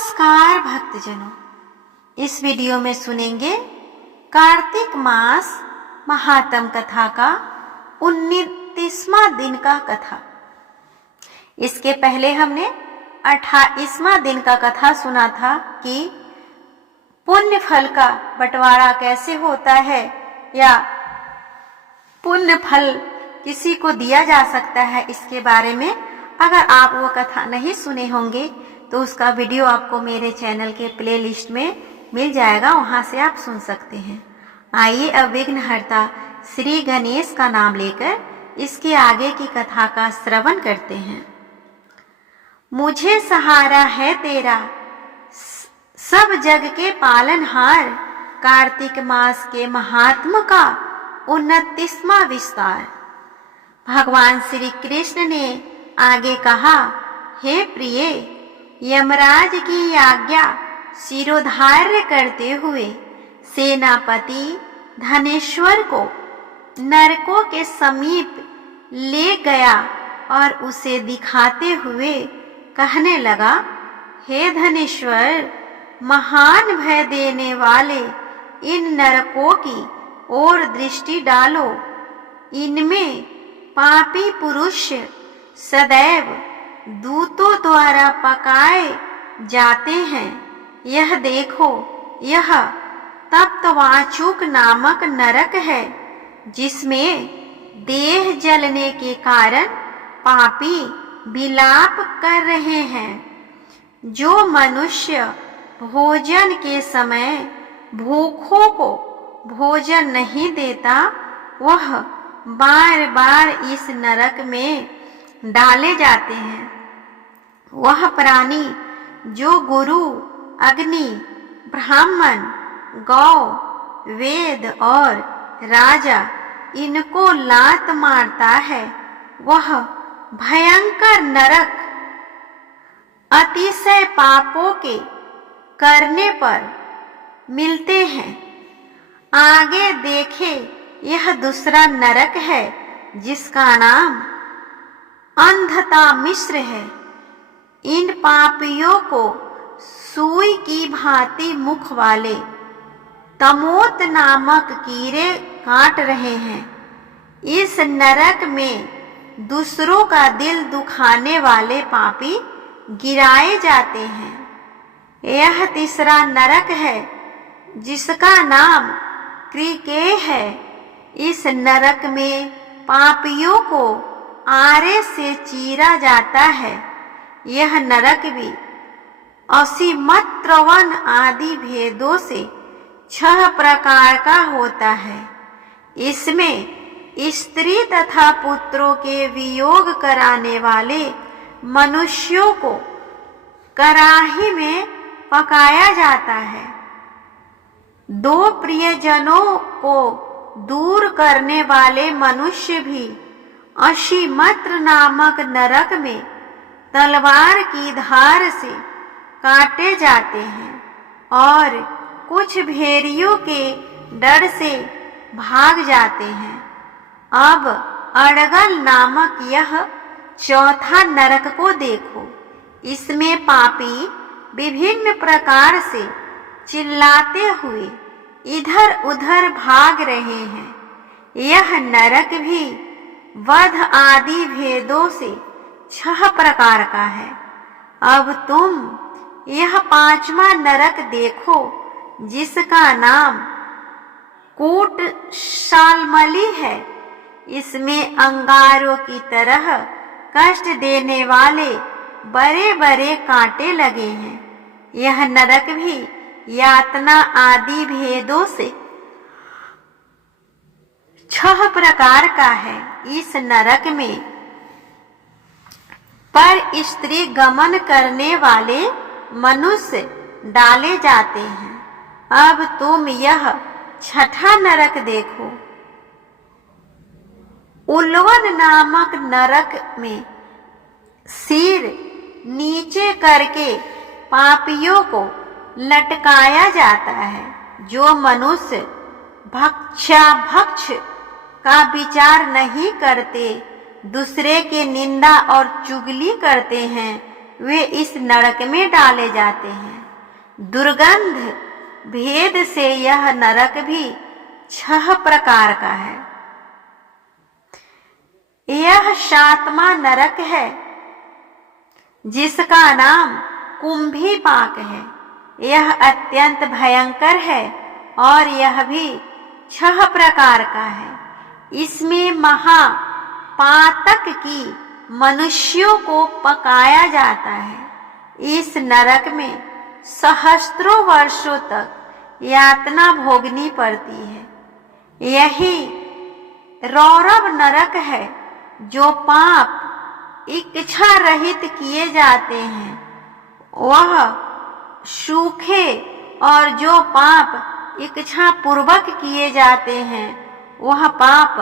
नमस्कार भक्तजनों, इस वीडियो में सुनेंगे कार्तिक मास महात्म कथा का 29वां दिन का कथा। इसके पहले हमने 28वां दिन का कथा सुना था कि पुण्य फल का बंटवारा कैसे होता है या पुण्य फल किसी को दिया जा सकता है, इसके बारे में अगर आप वो कथा नहीं सुने होंगे तो उसका वीडियो आपको मेरे चैनल के प्लेलिस्ट में मिल जाएगा, वहां से आप सुन सकते हैं। आइए अब विघ्नहर्ता श्री गणेश का नाम लेकर इसके आगे की कथा का श्रवण करते हैं। मुझे सहारा है तेरा सब जग के पालनहार, कार्तिक मास के महात्म का 29वां विस्तार। भगवान श्री कृष्ण ने आगे कहा, हे प्रिय, यमराज की आज्ञा शिरोधार्य करते हुए सेनापति धनेश्वर को नरकों के समीप ले गया और उसे दिखाते हुए कहने लगा, हे धनेश्वर, महान भय देने वाले इन नरकों की ओर दृष्टि डालो। इनमें पापी पुरुष सदैव दूतों द्वारा पकाए जाते हैं। यह देखो, यह तप्तवाचुक नामक नरक है, जिसमें देह जलने के कारण पापी विलाप कर रहे हैं। जो मनुष्य भोजन के समय भूखों को भोजन नहीं देता, वह बार बार इस नरक में डाले जाते हैं। वह प्राणी जो गुरु, अग्नि, ब्राह्मण, गौ, वेद और राजा इनको लात मारता है, वह भयंकर नरक अतिशय पापों के करने पर मिलते हैं। आगे देखे, यह दूसरा नरक है जिसका नाम अंधता मिश्र है। इन पापियों को सुई की भांति मुख वाले तमोत नामक कीड़े काट रहे हैं। इस नरक में दूसरों का दिल दुखाने वाले पापी गिराए जाते हैं। यह तीसरा नरक है जिसका नाम क्रिकेय है। इस नरक में पापियों को आरे से चीरा जाता है। यह नरक भी असीमत्रवन आदि भेदों से 6 प्रकार का होता है। इसमें स्त्री तथा पुत्रों के वियोग कराने वाले मनुष्यों को कराही में पकाया जाता है। 2 प्रियजनों को दूर करने वाले मनुष्य भी असीमत्र नामक नरक में तलवार की धार से काटे जाते हैं और कुछ भेड़ियों के डर से भाग जाते हैं। अब अड़गल नामक यह चौथा नरक को देखो। इसमें पापी विभिन्न प्रकार से चिल्लाते हुए इधर उधर भाग रहे हैं। यह नरक भी वध आदि भेदों से 6 प्रकार का है। अब तुम यह 5वां नरक देखो, जिसका नाम कूट शालमली है। इसमें अंगारों की तरह कष्ट देने वाले बड़े बड़े कांटे लगे हैं। यह नरक भी यातना आदि भेदों से 6 प्रकार का है। इस नरक में पर स्त्री गमन करने वाले मनुष्य डाले जाते हैं। अब तुम यह 6ठा नरक देखो। उल्वन नामक नरक में सिर नीचे करके पापियों को लटकाया जाता है। जो मनुष्य भक्षाभक्ष का विचार नहीं करते, दूसरे के निंदा और चुगली करते हैं, वे इस नरक में डाले जाते हैं। दुर्गंध भेद से यह नरक भी 6 प्रकार का है। यह 7वां नरक है जिसका नाम कुंभी पाक है। यह अत्यंत भयंकर है और यह भी 6 प्रकार का है। इसमें महापातक की मनुष्यों को पकाया जाता है। इस नरक में सहस्त्रों वर्षों तक यातना भोगनी पड़ती है। यही रौरव नरक है जो पाप इच्छा रहित किए जाते हैं वह सूखे, और जो पाप इच्छा पूर्वक किए जाते हैं वह पाप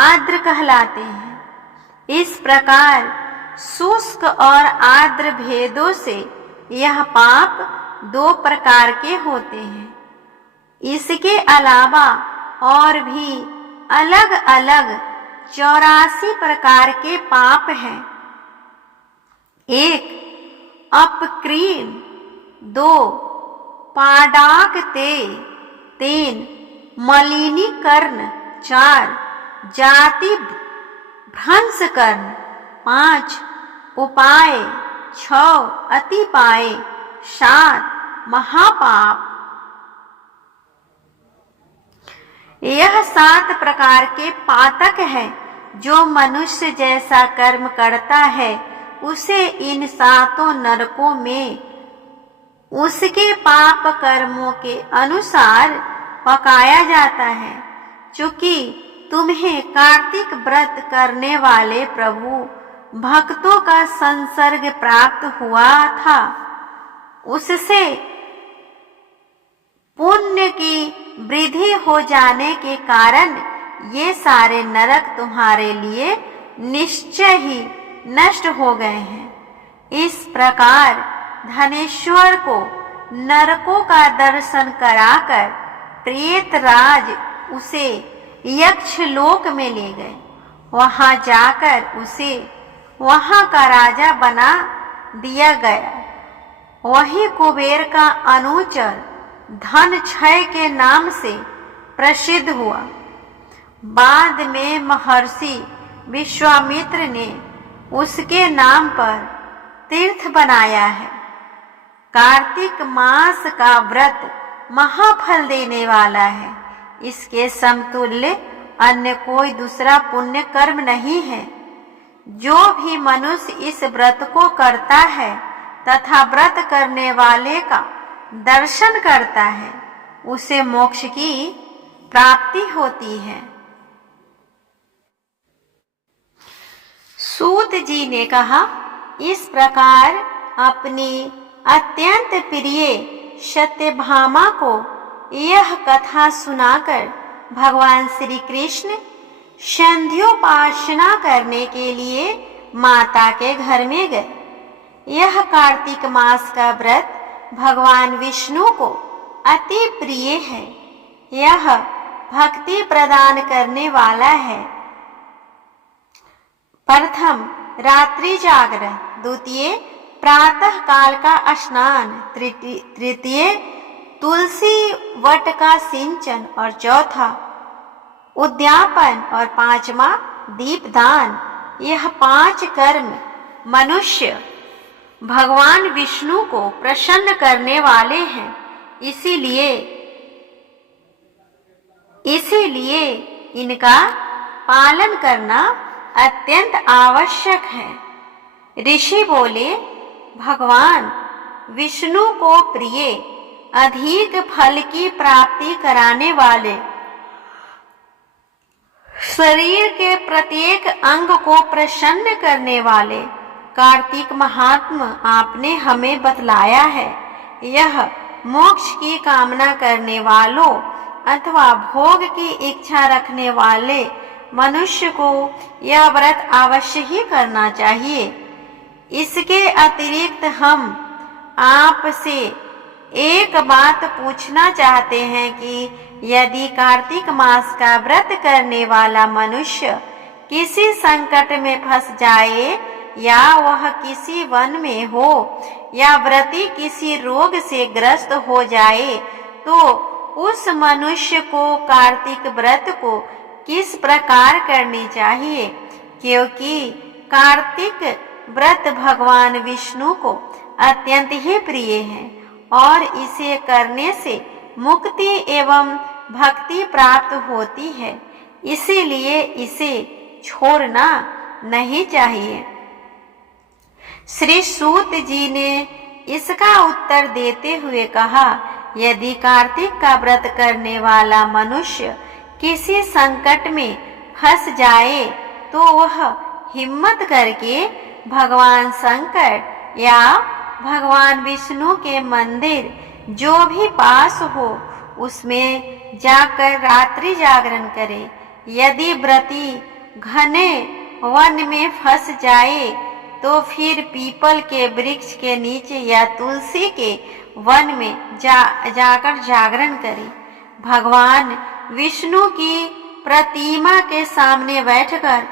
आर्द्र कहलाते हैं। इस प्रकार शुष्क और आर्द्र भेदों से यह पाप 2 प्रकार के होते हैं। इसके अलावा और भी अलग अलग 84 प्रकार के पाप हैं। 1 अपक्रीम, 2 पाडाक ते, 3 मलिनीकरण, 4 जाति भ्रंश कर्ण, 5 उपाय, 6 अतिपाय, 7 महापाप। यह 7 प्रकार के पातक है। जो मनुष्य जैसा कर्म करता है उसे इन 7 नरकों में उसके पाप कर्मों के अनुसार पकाया जाता है। चूंकि तुम्हें कार्तिक व्रत करने वाले प्रभु भक्तों का संसर्ग प्राप्त हुआ था, उससे पुण्य की वृद्धि हो जाने के कारण ये सारे नरक तुम्हारे लिए निश्चय ही नष्ट हो गए हैं। इस प्रकार धनेश्वर को नरकों का दर्शन कराकर प्रेतराज उसे यक्ष लोक में ले गए। वहां जाकर उसे वहां का राजा बना दिया गया। वही कुबेर का अनुचर धन क्षय के नाम से प्रसिद्ध हुआ। बाद में महर्षि विश्वामित्र ने उसके नाम पर तीर्थ बनाया है। कार्तिक मास का व्रत महाफल देने वाला है। इसके समतुल्य अन्य कोई दूसरा पुण्य कर्म नहीं है। जो भी मनुष्य इस व्रत को करता है तथा व्रत करने वाले का दर्शन करता है उसे मोक्ष की प्राप्ति होती है। सूत जी ने कहा, इस प्रकार अपनी अत्यंत प्रिय सत्यभामा को यह कथा सुनाकर भगवान श्री कृष्ण संध्योपासना करने के लिए माता के घर में गए। यह कार्तिक मास का व्रत भगवान विष्णु को अति प्रिय है। यह भक्ति प्रदान करने वाला है। प्रथम रात्रि जागरण, द्वितीय प्रातः काल का स्नान, तृतीय तुलसी वट का सिंचन और चौथा उद्यापन और 5वां दीपदान। यह 5 कर्म मनुष्य भगवान विष्णु को प्रसन्न करने वाले हैं। इसीलिए इनका पालन करना अत्यंत आवश्यक है। ऋषि बोले, भगवान विष्णु को प्रिय, अधिक फल की प्राप्ति कराने वाले, शरीर के प्रत्येक अंग को प्रसन्न करने वाले कार्तिक महात्मा आपने हमें बतलाया है। यह मोक्ष की कामना करने वालों अथवा भोग की इच्छा रखने वाले मनुष्य को यह व्रत अवश्य ही करना चाहिए। इसके अतिरिक्त हम आपसे एक बात पूछना चाहते हैं कि यदि कार्तिक मास का व्रत करने वाला मनुष्य किसी संकट में फंस जाए या वह किसी वन में हो या व्रती किसी रोग से ग्रस्त हो जाए, तो उस मनुष्य को कार्तिक व्रत को किस प्रकार करनी चाहिए, क्योंकि कार्तिक व्रत भगवान विष्णु को अत्यंत ही प्रिय है और इसे करने से मुक्ति एवं भक्ति प्राप्त होती है, इसीलिए इसे छोड़ना नहीं चाहिए। श्री सूत जी ने इसका उत्तर देते हुए कहा, यदि कार्तिक का व्रत करने वाला मनुष्य किसी संकट में फंस जाए तो वह हिम्मत करके भगवान शंकर या भगवान विष्णु के मंदिर जो भी पास हो उसमें जाकर रात्रि जागरण करे। यदि व्रती घने वन में फंस जाए तो फिर पीपल के वृक्ष के नीचे या तुलसी के वन में जाकर जागरण करे। भगवान विष्णु की प्रतिमा के सामने बैठकर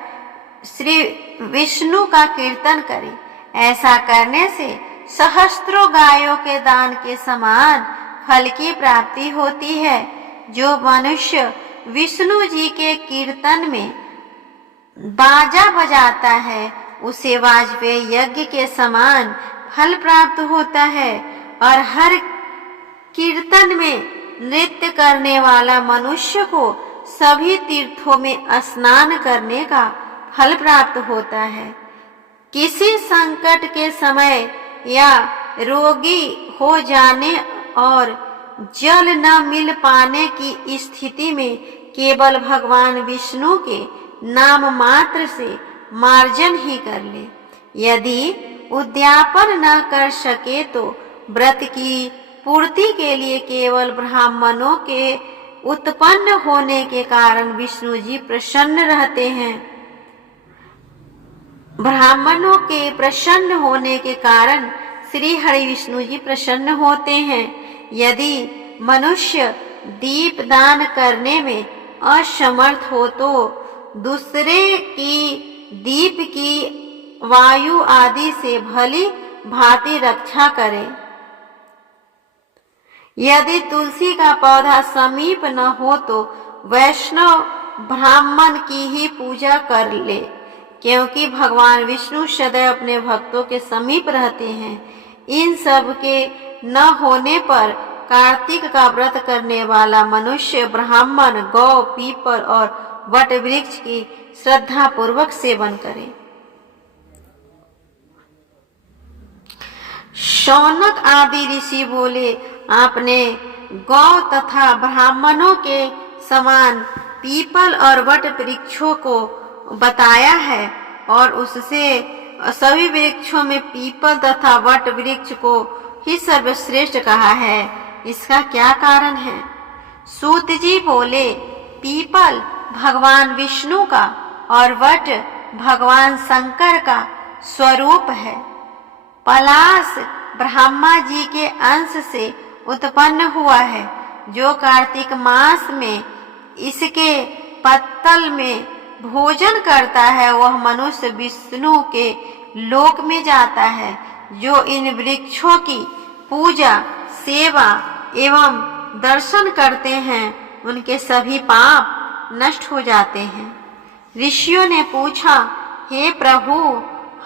श्री विष्णु का कीर्तन करे। ऐसा करने से सहस्त्रों गायों के दान के समान फल की प्राप्ति होती है। जो मनुष्य विष्णु जी के कीर्तन में बाजा बजाता है उसे वाजपेयी यज्ञ के समान फल प्राप्त होता है, और हर कीर्तन में नृत्य करने वाला मनुष्य को सभी तीर्थों में स्नान करने का फल प्राप्त होता है। किसी संकट के समय या रोगी हो जाने और जल न मिल पाने की स्थिति में केवल भगवान विष्णु के नाम मात्र से मार्जन ही कर ले। यदि उद्यापन न कर सके तो व्रत की पूर्ति के लिए केवल ब्राह्मणों के उत्पन्न होने के कारण विष्णु जी प्रसन्न रहते हैं। ब्राह्मणों के प्रसन्न होने के कारण श्री हरि विष्णु जी प्रसन्न होते हैं। यदि मनुष्य दीप दान करने में असमर्थ हो तो दूसरे की दीप की वायु आदि से भली भांति रक्षा करे। यदि तुलसी का पौधा समीप न हो तो वैष्णव ब्राह्मण की ही पूजा कर ले, क्योंकि भगवान विष्णु सदैव अपने भक्तों के समीप रहते हैं। इन सब के न होने पर कार्तिक का व्रत करने वाला मनुष्य ब्राह्मण, गौ, पीपल और वट वृक्ष की श्रद्धा पूर्वक सेवन करे। शौनक आदि ऋषि बोले, आपने गौ तथा ब्राह्मणों के समान पीपल और वट वृक्षों को बताया है और उससे सभी वृक्षों में पीपल तथा वट वृक्ष को ही सर्वश्रेष्ठ कहा है। इसका क्या कारण है? सूत जी बोले, पीपल भगवान विष्णु का और वट भगवान शंकर का स्वरूप है। पलाश ब्रह्मा जी के अंश से उत्पन्न हुआ है। जो कार्तिक मास में इसके पत्तल में भोजन करता है वह मनुष्य विष्णु के लोक में जाता है। जो इन वृक्षों की पूजा, सेवा एवं दर्शन करते हैं उनके सभी पाप नष्ट हो जाते हैं। ऋषियों ने पूछा, हे प्रभु,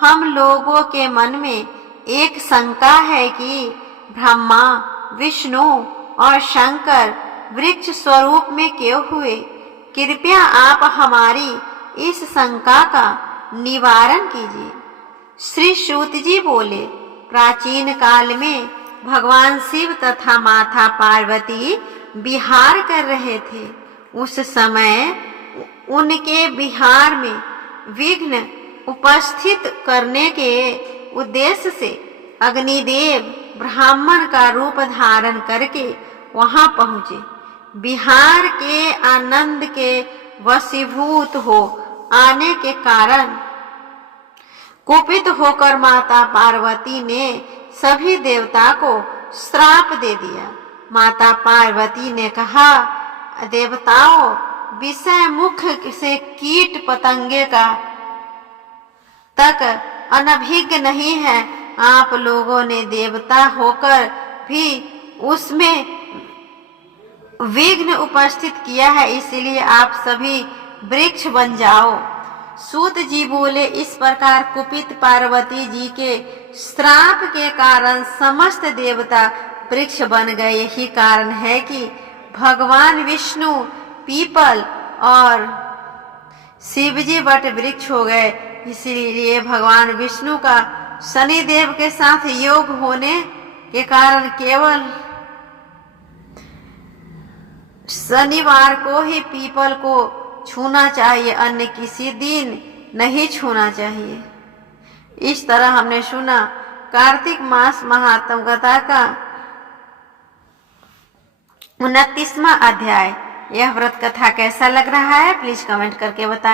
हम लोगों के मन में एक शंका है कि ब्रह्मा, विष्णु और शंकर वृक्ष स्वरूप में क्यों हुए? कृपया आप हमारी इस शंका का निवारण कीजिए। श्री सूत जी बोले, प्राचीन काल में भगवान शिव तथा माता पार्वती विहार कर रहे थे। उस समय उनके विहार में विघ्न उपस्थित करने के उद्देश्य से अग्निदेव ब्राह्मण का रूप धारण करके वहां पहुंचे। विहार के आनंद के वशीभूत हो आने के कारण कुपित होकर माता पार्वती ने सभी देवता को श्राप दे दिया। माता पार्वती ने कहा, देवताओं, विषय मुख से कीट पतंगे का तक अनभिज्ञ नहीं है। आप लोगों ने देवता होकर भी उसमें विघ्न उपस्थित किया है, इसलिए आप सभी वृक्ष बन जाओ। सूत जी बोले, इस प्रकार कुपित पार्वती जी के श्राप के कारण समस्त देवता वृक्ष बन गए। यही कारण है कि भगवान विष्णु पीपल और शिवजी वट वृक्ष हो गए। इसीलिए भगवान विष्णु का शनिदेव के साथ योग होने के कारण केवल शनिवार को ही पीपल को छूना चाहिए, अन्य किसी दिन नहीं छूना चाहिए। इस तरह हमने सुना कार्तिक मास महात्म कथा का 29वां अध्याय। यह व्रत कथा कैसा लग रहा है प्लीज कमेंट करके बताएं।